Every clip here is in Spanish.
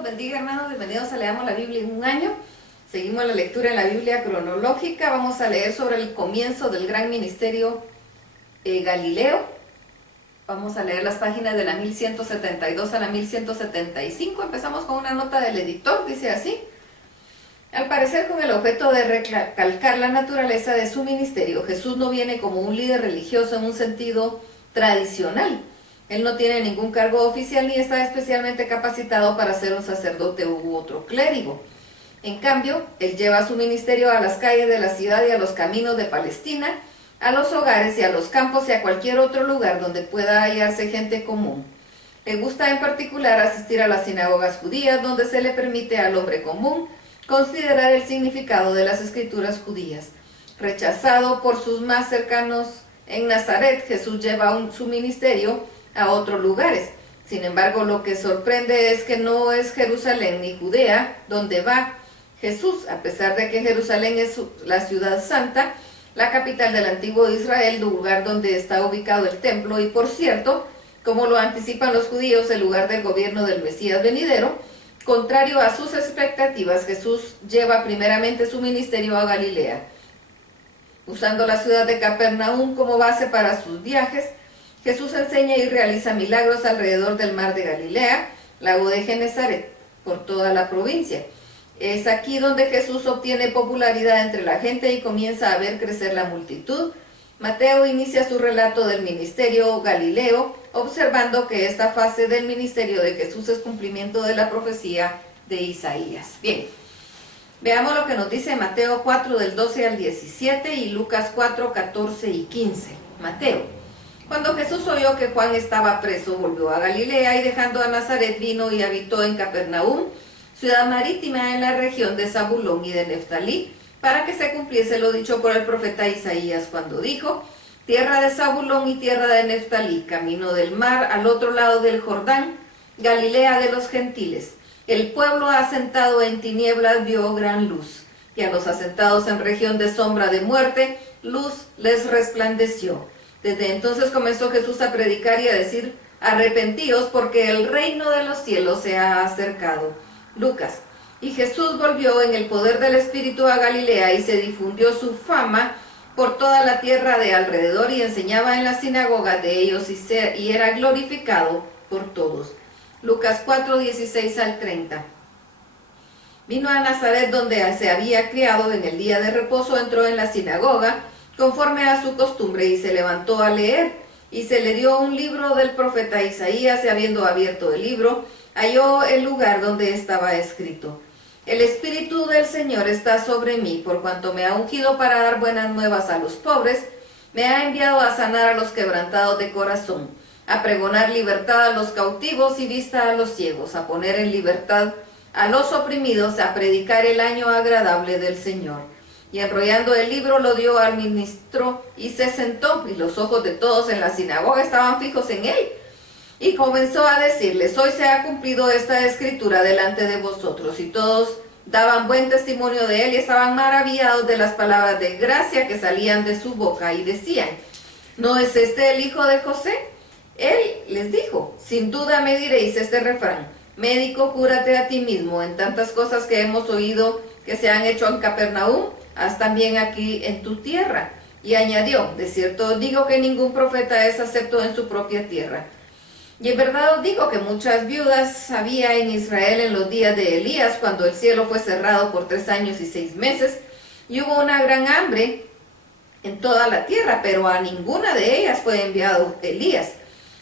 los bendiga, hermanos. Bienvenidos a Leamos la Biblia en un año. Seguimos la lectura en la Biblia cronológica. Vamos a leer sobre el comienzo del gran ministerio Galileo. Vamos a leer las páginas de la 1172 a la 1175. Empezamos con una nota del editor, dice así. Al parecer, con el objeto de recalcar la naturaleza de su ministerio, Jesús no viene como un líder religioso en un sentido tradicional. Él no tiene ningún cargo oficial ni está especialmente capacitado para ser un sacerdote u otro clérigo. En cambio, él lleva su ministerio a las calles de la ciudad y a los caminos de Palestina, a los hogares y a los campos y a cualquier otro lugar donde pueda hallarse gente común. Le gusta en particular asistir a las sinagogas judías, donde se le permite al hombre común considerar el significado de las escrituras judías. Rechazado por sus más cercanos en Nazaret, Jesús lleva su ministerio a otros lugares. Sin embargo, lo que sorprende es que no es Jerusalén ni Judea donde va Jesús, a pesar de que Jerusalén es la ciudad santa, la capital del antiguo Israel, lugar donde está ubicado el templo y, por cierto, como lo anticipan los judíos, el lugar del gobierno del Mesías venidero. Contrario a sus expectativas, Jesús lleva primeramente su ministerio a Galilea, usando la ciudad de Capernaum como base para sus viajes. Jesús enseña y realiza milagros alrededor del mar de Galilea, lago de Genesaret, por toda la provincia. Es aquí donde Jesús obtiene popularidad entre la gente y comienza a ver crecer la multitud. Mateo inicia su relato del ministerio Galileo, observando que esta fase del ministerio de Jesús es cumplimiento de la profecía de Isaías. Bien, veamos lo que nos dice Mateo 4 del 12 al 17 y Lucas 4, 14 y 15. Mateo. Cuando Jesús oyó que Juan estaba preso, volvió a Galilea y dejando a Nazaret vino y habitó en Capernaum, ciudad marítima en la región de Zabulón y de Neftalí, para que se cumpliese lo dicho por el profeta Isaías cuando dijo: tierra de Zabulón y tierra de Neftalí, camino del mar al otro lado del Jordán, Galilea de los gentiles. El pueblo asentado en tinieblas vio gran luz, y a los asentados en región de sombra de muerte, luz les resplandeció. Desde entonces comenzó Jesús a predicar y a decir: arrepentíos, porque el reino de los cielos se ha acercado. Lucas. Y Jesús volvió en el poder del Espíritu a Galilea y se difundió su fama por toda la tierra de alrededor y enseñaba en las sinagogas de ellos y era glorificado por todos. Lucas 4, 16 al 30. Vino a Nazaret, donde se había criado. En el día de reposo entró en la sinagoga conforme a su costumbre y se levantó a leer, y se le dio un libro del profeta Isaías, y habiendo abierto el libro, halló el lugar donde estaba escrito: el Espíritu del Señor está sobre mí, por cuanto me ha ungido para dar buenas nuevas a los pobres, me ha enviado a sanar a los quebrantados de corazón, a pregonar libertad a los cautivos y vista a los ciegos, a poner en libertad a los oprimidos, a predicar el año agradable del Señor. Y enrollando el libro lo dio al ministro y se sentó, y los ojos de todos en la sinagoga estaban fijos en él. Y comenzó a decirles: hoy se ha cumplido esta escritura delante de vosotros. Y todos daban buen testimonio de él y estaban maravillados de las palabras de gracia que salían de su boca, y decían: ¿no es este el hijo de José? Él les dijo: sin duda me diréis este refrán: médico, cúrate a ti mismo. En tantas cosas que hemos oído que se han hecho en Capernaum, haz también aquí en tu tierra. Y añadió: de cierto os digo que ningún profeta es acepto en su propia tierra. Y en verdad os digo que muchas viudas había en Israel en los días de Elías, cuando el cielo fue cerrado por 3 años y 6 meses, y hubo una gran hambre en toda la tierra, pero a ninguna de ellas fue enviado Elías,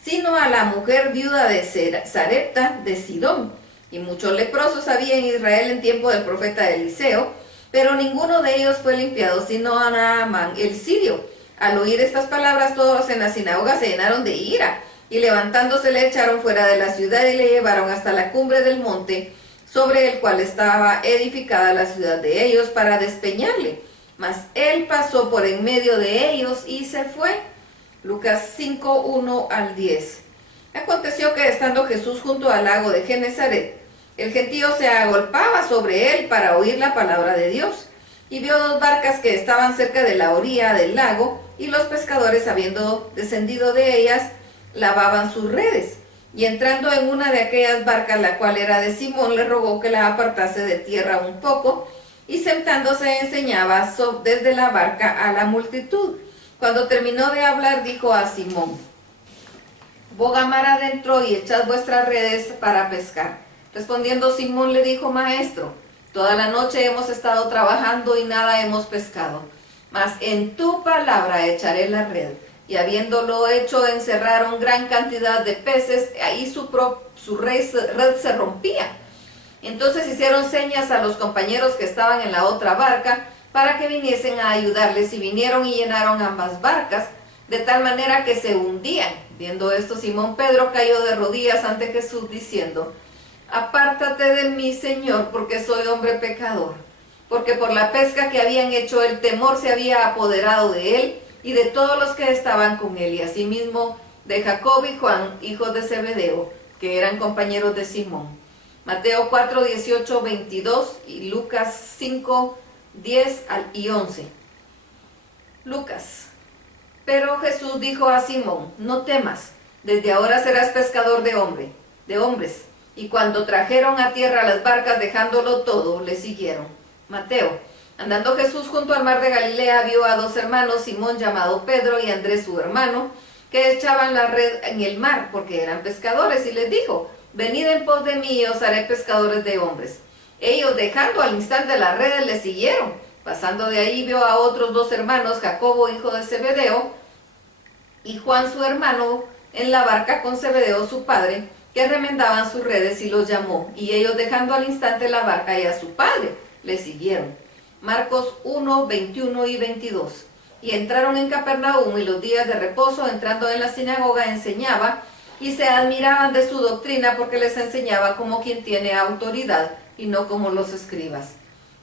sino a la mujer viuda de Sarepta de Sidón. Y muchos leprosos había en Israel en tiempo del profeta Eliseo, pero ninguno de ellos fue limpiado, sino a Naamán el sirio. Al oír estas palabras, todos en la sinagoga se llenaron de ira, y levantándose le echaron fuera de la ciudad y le llevaron hasta la cumbre del monte, sobre el cual estaba edificada la ciudad de ellos, para despeñarle. Mas él pasó por en medio de ellos y se fue. Lucas 5, 1 al 10. Aconteció que estando Jesús junto al lago de Genesaret, el gentío se agolpaba sobre él para oír la palabra de Dios, y vio 2 barcas que estaban cerca de la orilla del lago, y los pescadores, habiendo descendido de ellas, lavaban sus redes. Y entrando en una de aquellas barcas, la cual era de Simón, le rogó que la apartase de tierra un poco, y sentándose enseñaba desde la barca a la multitud. Cuando terminó de hablar, dijo a Simón: boga mar adentro y echad vuestras redes para pescar. Respondiendo Simón le dijo: Maestro, toda la noche hemos estado trabajando y nada hemos pescado, mas en tu palabra echaré la red. Y habiéndolo hecho, encerraron gran cantidad de peces, ahí su red se rompía. Entonces hicieron señas a los compañeros que estaban en la otra barca para que viniesen a ayudarles, y vinieron y llenaron ambas barcas, de tal manera que se hundían. Viendo esto, Simón Pedro cayó de rodillas ante Jesús, diciendo: apártate de mí, Señor, porque soy hombre pecador. Porque por la pesca que habían hecho, el temor se había apoderado de él y de todos los que estaban con él, y asimismo de Jacob y Juan, hijos de Zebedeo, que eran compañeros de Simón. Mateo 4, 18, 22 y Lucas 5, 10 y 11. Lucas. Pero Jesús dijo a Simón: no temas, desde ahora serás pescador de hombres. Y cuando trajeron a tierra las barcas, dejándolo todo, le siguieron. Mateo. Andando Jesús junto al mar de Galilea, vio a dos hermanos, Simón llamado Pedro y Andrés su hermano, que echaban la red en el mar, porque eran pescadores, y les dijo: venid en pos de mí y os haré pescadores de hombres. Ellos, dejando al instante las redes, le siguieron. Pasando de ahí, vio a otros dos hermanos, Jacobo hijo de Zebedeo y Juan su hermano, en la barca con Zebedeo su padre, que remendaban sus redes, y los llamó. Y ellos, dejando al instante la barca y a su padre, le siguieron. Marcos 1, 21 y 22. Y entraron en Capernaum, y los días de reposo, entrando en la sinagoga, enseñaba, y se admiraban de su doctrina, porque les enseñaba como quien tiene autoridad, y no como los escribas.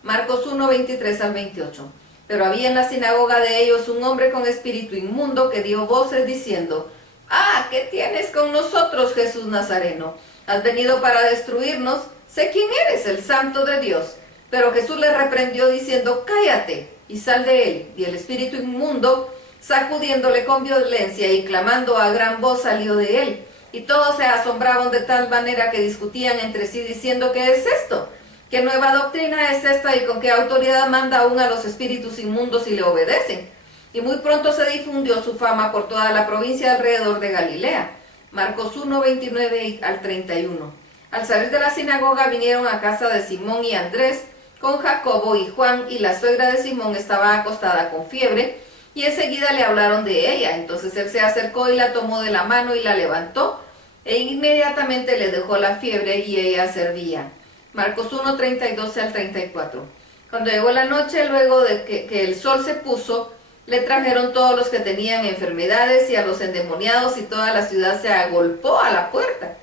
Marcos 1, 23 al 28. Pero había en la sinagoga de ellos un hombre con espíritu inmundo, que dio voces diciendo: ¡ah, qué tienes con nosotros, Jesús Nazareno! ¿Has venido para destruirnos? Sé quién eres, el Santo de Dios. Pero Jesús le reprendió diciendo: cállate y sal de él. Y el espíritu inmundo, sacudiéndole con violencia y clamando a gran voz, salió de él. Y todos se asombraban de tal manera que discutían entre sí, diciendo: ¿qué es esto? ¿Qué nueva doctrina es esta? ¿Y con qué autoridad manda aún a los espíritus inmundos y le obedecen? Y muy pronto se difundió su fama por toda la provincia alrededor de Galilea. Marcos 1, 29 al 31. Al salir de la sinagoga, vinieron a casa de Simón y Andrés, con Jacobo y Juan, y la suegra de Simón estaba acostada con fiebre, y enseguida le hablaron de ella. Entonces él se acercó y la tomó de la mano y la levantó, e inmediatamente le dejó la fiebre, y ella servía. Marcos 1, 32 al 34. Cuando llegó la noche, luego de que el sol se puso, le trajeron todos los que tenían enfermedades y a los endemoniados, y toda la ciudad se agolpó a la puerta.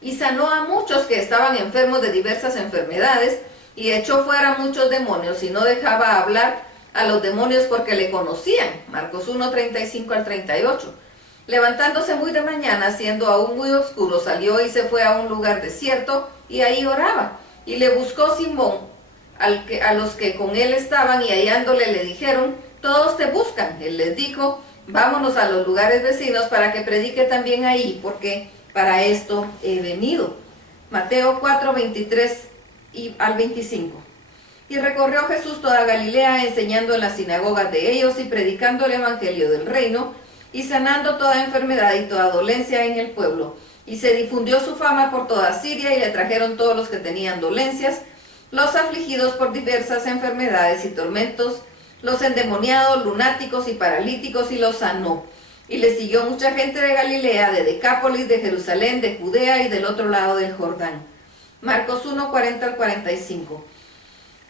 Y sanó a muchos que estaban enfermos de diversas enfermedades, y echó fuera muchos demonios, y no dejaba hablar a los demonios porque le conocían. Marcos 1, 35 al 38. Levantándose muy de mañana, siendo aún muy oscuro, salió y se fue a un lugar desierto, y ahí oraba. Y le buscó Simón, a los que con él estaban, y hallándole le dijeron: todos te buscan. Él les dijo: vámonos a los lugares vecinos para que predique también ahí, porque para esto he venido. Mateo 4, 23 al 25. Y recorrió Jesús toda Galilea, enseñando en las sinagogas de ellos y predicando el evangelio del reino, y sanando toda enfermedad y toda dolencia en el pueblo. Y se difundió su fama por toda Siria, y le trajeron todos los que tenían dolencias, los afligidos por diversas enfermedades y tormentos, los endemoniados, lunáticos y paralíticos, y los sanó. Y le siguió mucha gente de Galilea, de Decápolis, de Jerusalén, de Judea y del otro lado del Jordán. Marcos 1, 40 al 45.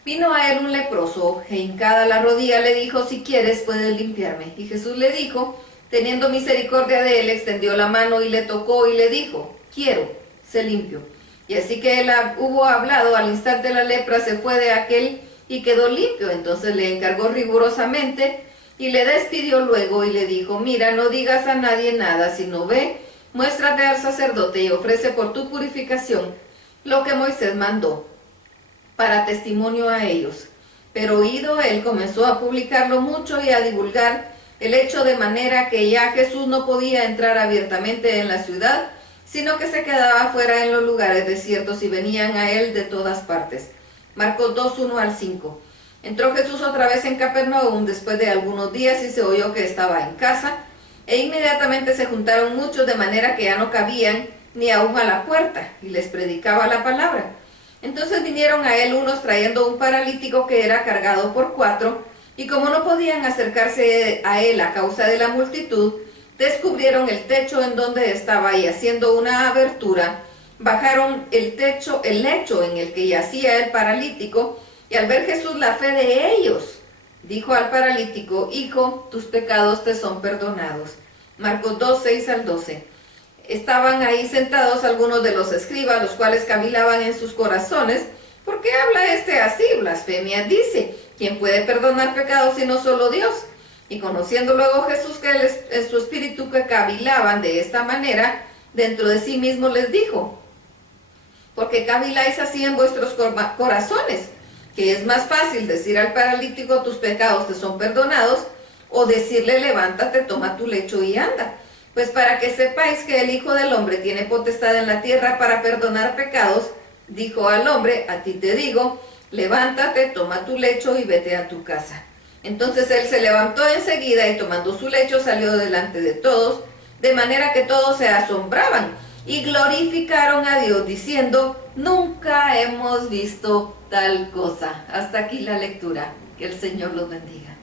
Vino a él un leproso, e hincada la rodilla le dijo: si quieres, puedes limpiarme. Y Jesús le dijo, teniendo misericordia de él, extendió la mano y le tocó, y le dijo: quiero, sé limpio. Y así que él hubo hablado, al instante la lepra se fue de aquel, y quedó limpio. Entonces le encargó rigurosamente, y le despidió luego, y le dijo: mira, no digas a nadie nada, sino ve, muéstrate al sacerdote, y ofrece por tu purificación lo que Moisés mandó, para testimonio a ellos. Pero oído él, comenzó a publicarlo mucho y a divulgar el hecho, de manera que ya Jesús no podía entrar abiertamente en la ciudad, sino que se quedaba fuera en los lugares desiertos y venían a él de todas partes. Marcos 2, 1 al 5. Entró Jesús otra vez en Capernaum después de algunos días y se oyó que estaba en casa, e inmediatamente se juntaron muchos de manera que ya no cabían ni aún a la puerta, y les predicaba la palabra. Entonces vinieron a él unos trayendo un paralítico que era cargado por 4, y como no podían acercarse a él a causa de la multitud, descubrieron el techo en donde estaba y haciendo una abertura, bajaron el lecho en el que yacía el paralítico, y al ver Jesús la fe de ellos, dijo al paralítico: hijo, tus pecados te son perdonados. Marcos 2, 6 al 12. Estaban ahí sentados algunos de los escribas, los cuales cavilaban en sus corazones: ¿por qué habla este así? Blasfemia dice. ¿Quién puede perdonar pecados sino solo Dios? Y conociendo luego Jesús que en su espíritu que cavilaban de esta manera, dentro de sí mismo les dijo: ¿por qué caviláis así en vuestros corazones? Que es más fácil decir al paralítico: tus pecados te son perdonados, o decirle: levántate, toma tu lecho y anda. Pues para que sepáis que el Hijo del Hombre tiene potestad en la tierra para perdonar pecados, dijo al hombre: a ti te digo, levántate, toma tu lecho y vete a tu casa. Entonces él se levantó enseguida y tomando su lecho salió delante de todos, de manera que todos se asombraban y glorificaron a Dios diciendo: nunca hemos visto tal cosa. Hasta aquí la lectura. Que el Señor los bendiga.